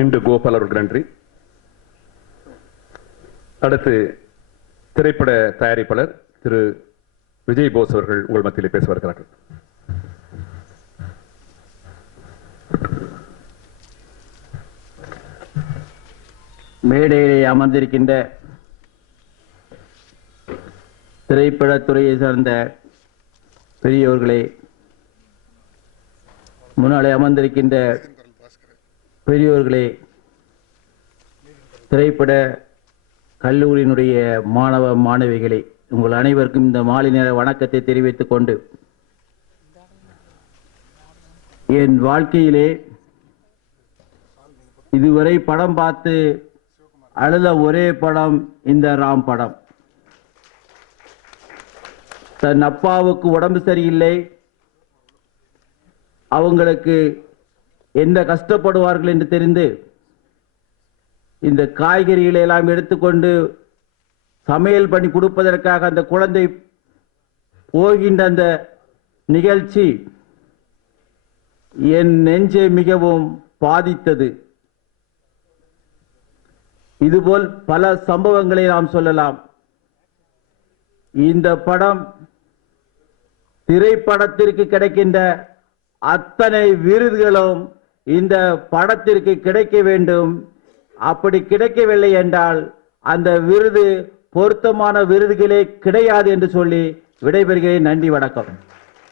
இன்று கோபால் அவர்கள் நன்றி. அடுத்து திரைப்பட தயாரிப்பாளர் திரு விஜய் போஸ் அவர்கள் உங்கள் மத்தியிலே பேச வருகிறார்கள். மேடையிலே அமர்ந்திருக்கின்ற திரைப்படத்துறையை சார்ந்த பெரியோர்களே, முன்னாலே அமர்ந்திருக்கின்ற பெரியோர்களே, திரைப்பட கல்லூரியினுடைய மாணவ மாணவிகளே, உங்கள் அனைவருக்கும் இந்த மாலை நேர வணக்கத்தை தெரிவித்துக் கொண்டு, என் வாழ்க்கையிலே இதுவரை படம் பார்த்து அழுத ஒரே படம் இந்த ராம் படம். தன் அப்பாவுக்கு உடம்பு சரியில்லை, அவங்களுக்கு என்ன கஷ்டப்படுவார்கள் என்று தெரிந்து இந்த காய்கறிகளை எல்லாம் எடுத்துக்கொண்டு சமையல் பண்ணி கொடுப்பதற்காக அந்த குழந்தை போகின்ற அந்த நிகழ்ச்சி என் நெஞ்சை மிகவும் பாதித்தது. இதுபோல் பல சம்பவங்களை நாம் சொல்லலாம். இந்த படம் திரைப்படத்திற்கு கிடைக்கின்ற அத்தனை விருதுகளும் இந்த படத்திற்கு கிடைக்க வேண்டும். அப்படி கிடைக்கவில்லை என்றால் அந்த விருது பொருத்தமான விருதுகளே கிடையாது என்று சொல்லி விடைபெறுகிறேன். நன்றி, வணக்கம்.